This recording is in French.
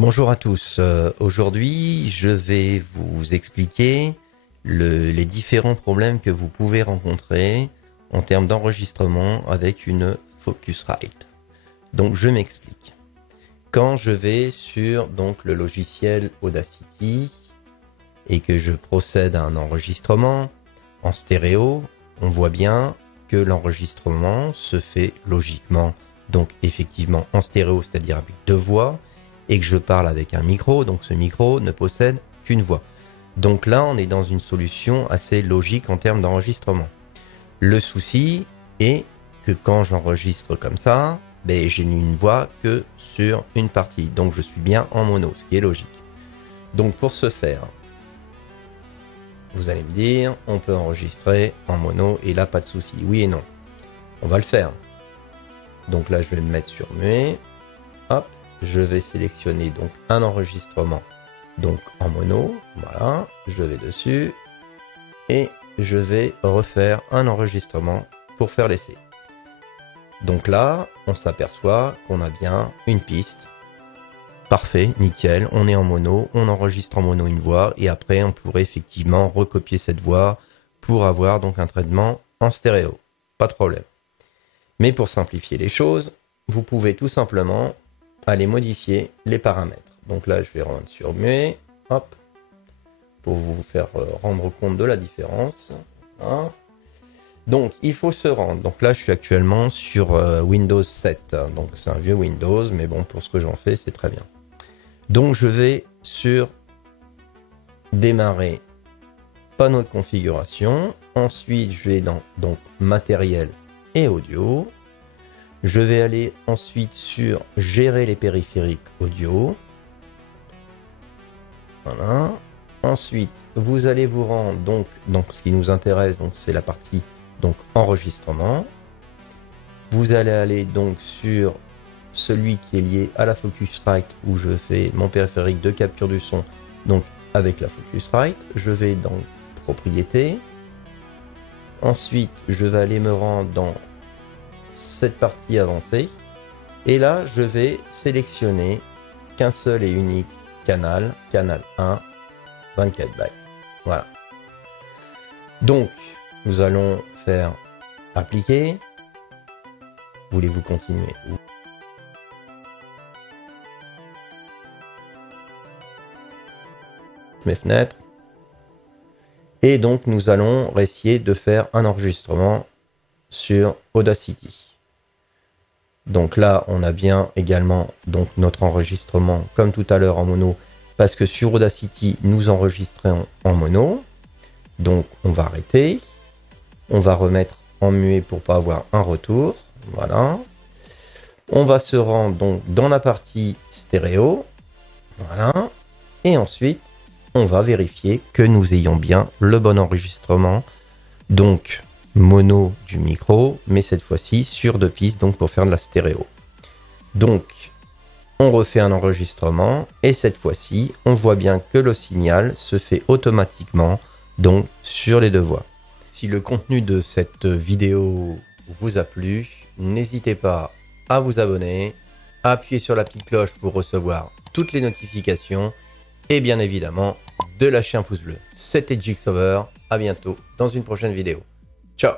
Bonjour à tous. Aujourd'hui, je vais vous expliquer les différents problèmes que vous pouvez rencontrer en termes d'enregistrement avec une Focusrite. Donc, je m'explique. Quand je vais sur le logiciel Audacity et que je procède à un enregistrement en stéréo, on voit bien que l'enregistrement se fait logiquement, donc effectivement en stéréo, c'est-à-dire avec deux voix, et que je parle avec un micro, donc ce micro ne possède qu'une voix. Donc là, on est dans une solution assez logique en termes d'enregistrement. Le souci est que quand j'enregistre comme ça, j'ai une voix que sur une partie, donc je suis bien en mono, ce qui est logique. Donc pour ce faire, vous allez me dire, on peut enregistrer en mono et là pas de souci. Oui et non. On va le faire. Donc là, je vais me mettre sur muet. Hop. Je vais sélectionner donc un enregistrement donc en mono, voilà, je vais dessus et je vais refaire un enregistrement pour faire l'essai. Donc là, on s'aperçoit qu'on a bien une piste. Parfait, nickel, on est en mono, on enregistre en mono une voix et après on pourrait effectivement recopier cette voix pour avoir donc un traitement en stéréo. Pas de problème. Mais pour simplifier les choses, vous pouvez tout simplement aller modifier les paramètres. Donc là, je vais rendre sur muet, hop, pour vous faire rendre compte de la différence. Hein. Donc, il faut se rendre. Donc là, je suis actuellement sur Windows 7. Donc, c'est un vieux Windows, mais bon, pour ce que j'en fais, c'est très bien. Donc, je vais sur démarrer panneau de configuration. Ensuite, je vais dans matériel et audio. Je vais aller ensuite sur gérer les périphériques audio. Voilà. Ensuite, vous allez vous rendre donc ce qui nous intéresse, donc c'est la partie enregistrement. Vous allez aller donc sur celui qui est lié à la Focusrite où je fais mon périphérique de capture du son donc avec la Focusrite. Je vais dans propriétés. Ensuite, je vais aller me rendre dans cette partie avancée et là je vais sélectionner qu'un seul et unique canal 1 24 bytes. Voilà, donc nous allons faire appliquer. Voulez-vous continuer? Mes fenêtres, et donc nous allons essayer de faire un enregistrement sur Audacity. Donc là, on a bien également notre enregistrement comme tout à l'heure en mono, parce que sur Audacity, nous enregistrons en mono. Donc on va arrêter. On va remettre en muet pour pas avoir un retour. Voilà. On va se rendre donc dans la partie stéréo. Voilà. Et ensuite, on va vérifier que nous ayons bien le bon enregistrement. Donc mono du micro, mais cette fois-ci sur deux pistes, donc pour faire de la stéréo. Donc, on refait un enregistrement, et cette fois-ci, on voit bien que le signal se fait automatiquement, donc sur les deux voix. Si le contenu de cette vidéo vous a plu, n'hésitez pas à vous abonner, à appuyer sur la petite cloche pour recevoir toutes les notifications, et bien évidemment, de lâcher un pouce bleu. C'était Jigsawer, à bientôt dans une prochaine vidéo. Ciao!